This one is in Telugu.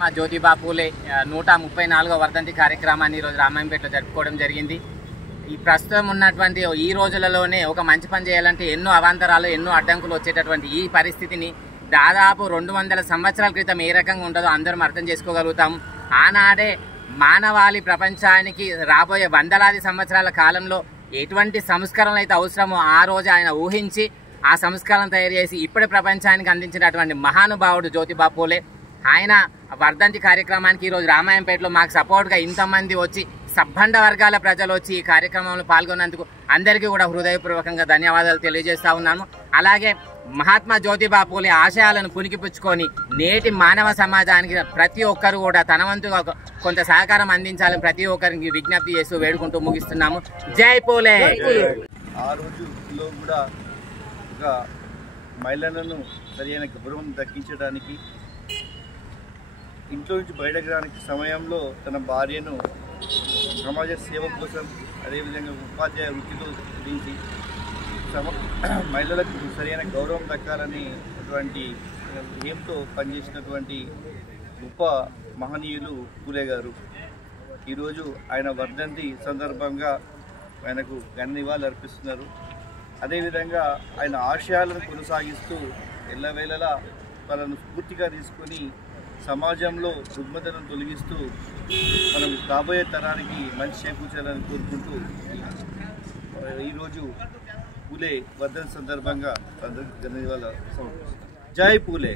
మా జ్యోతిబా పూలే 134వ వర్ధంతి కార్యక్రమాన్ని ఈరోజు రామాయంపేటలో జరుపుకోవడం జరిగింది. ఈ ప్రస్తుతం ఉన్నటువంటి ఈ రోజులలోనే ఒక మంచి పని చేయాలంటే ఎన్నో అవాంతరాలు, ఎన్నో అడ్డంకులు వచ్చేటటువంటి ఈ పరిస్థితిని దాదాపు 200 సంవత్సరాల క్రితం ఏ రకంగా ఉంటుందో అందరం అర్థం చేసుకోగలుగుతాము. ఆనాడే మానవాళి ప్రపంచానికి రాబోయే వందలాది సంవత్సరాల కాలంలో ఎటువంటి సంస్కరణలు అయితే అవసరమో ఆ రోజు ఆయన ఊహించి ఆ సంస్కరణ తయారు చేసి ఇప్పుడే ప్రపంచానికి అందించినటువంటి మహానుభావుడు జ్యోతిబా పూలే. ఆయన వర్ధంతి కార్యక్రమానికి ఈరోజు రామాయంపేటలో మాకు సపోర్ట్గా ఇంతమంది వచ్చి సబ్బండ వర్గాల ప్రజలు వచ్చి ఈ కార్యక్రమంలో పాల్గొన్నందుకు అందరికీ కూడా హృదయపూర్వకంగా ధన్యవాదాలు తెలియజేస్తా ఉన్నాను. అలాగే మహాత్మా జ్యోతిబా పూలే ఆశయాలను పుణికిపుచ్చుకొని నేటి మానవ సమాజానికి ప్రతి ఒక్కరు కూడా తన వంతుగా కొంత సహకారం అందించాలని ప్రతి ఒక్కరికి విజ్ఞప్తి చేస్తూ వేడుకుంటూ ముగిస్తున్నాము. జై పూలే. ఆ రోజులో కూడా ఒక మహిళలను సరైన గౌరవం దక్కించడానికి, ఇంట్లో నుంచి బయటకు రానికి సమయంలో తన భార్యను సమాజ సేవ కోసం, అదేవిధంగా ఉపాధ్యాయ వృత్తిలో దించి మహిళలకు సరైన గౌరవం దక్కాలని అటువంటి ధ్యేయంతో పనిచేసినటువంటి గొప్ప మహనీయులు పూలే గారు. ఈరోజు ఆయన వర్ధంతి సందర్భంగా ఆయనకు ఘన నివాళులు అర్పిస్తున్నారు. అదేవిధంగా ఆయన ఆశయాలను కొనసాగిస్తూ ఎల్లవేళలా వాళ్ళను స్ఫూర్తిగా తీసుకొని సమాజంలో రుగ్మతలను తొలగిస్తూ మనం రాబోయే తరానికి మంచి చేకూర్చాలని కోరుకుంటూ ఈరోజు పూలే వర్ధంతి సందర్భంగా అందరికీ ధన్యవాదాలు. జై పూలే.